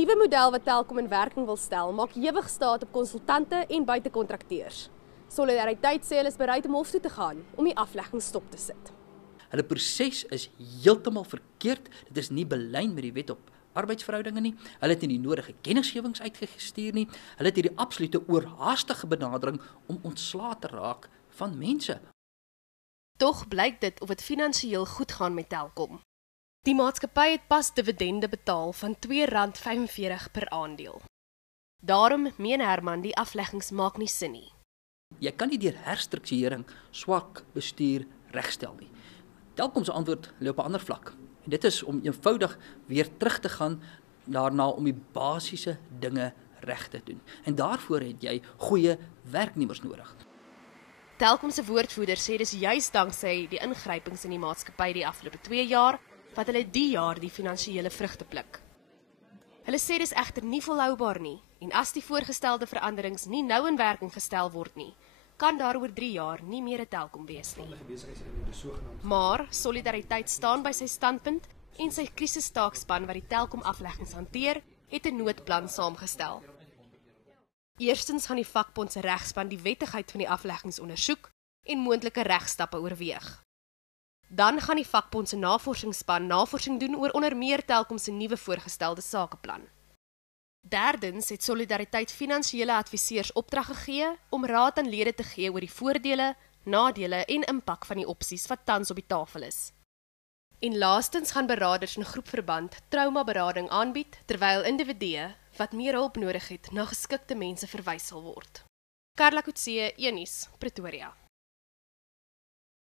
nuwe model wat Telkom in werking wil stel, maak ewig staat op konsultante en buitekontrakteurs. Solidariteit sê hulle is bereid om hof toe te gaan om die aflegging stop te sit. Hulle proses is heeltemal verkeerd. Dit is nie belyn met die wet op arbeidsverhoudinge nie. Hulle het nie die nodige kennisgewings uitgestuur nie. Hulle het hierdie absolute oorhaastige benadering om ontslae te raak van mense. Tog blyk dit of dit finansiëel goed gaan met Telkom. Die maatskappy het pas dividende betaal van R2.45 per aandeel. Daarom meen Herman die afleggings maak nie sin nie. Jy kan nie deur herstrukturering swak bestuur regstel nie. Telkom se antwoord lê op 'n ander vlak. En dit is om eenvoudig weer terug te gaan daarna om die basiese dinge reg te doen. En daarvoor het jy goeie werknemers nodig. Telkom se woordvoerder sê dis juis danksy die ingrypings in die maatskappy die afgelope 2 jaar wat hulle die jaar die finansiële vrugte pluk. Hulle sê dis egter nie volhoubaar nie en as die voorgestelde veranderings nie nou in werking gestel word nie, kan daar oor 3 jaar nie meer 'n Telkom wees nie. Maar Solidariteit staan by sy standpunt en sy krisistaakspan wat die Telkom afleggings hanteer, het 'n noodplan saamgestel. Eerstens gaan die vakbond se regspan die wettigheid van die afleggings ondersoek en moontlike regstappe oorweeg. Dan gaan die vakbond se navorsingsspan navorsing doen oor onder meer Telkom se nuwe voorgestelde sakeplan. Derdens het Solidariteit finansiële adviseurs opdrag gegee om raad aan lede te gee oor die voordele, nadele en impak van die opsies wat tans op die tafel is. En laastens gaan beraders in groepverband traumaberading aanbied terwyl individue wat meer hulp nodig het na geskikte mense verwys sal word. Karla Kutse, Eunice, Pretoria.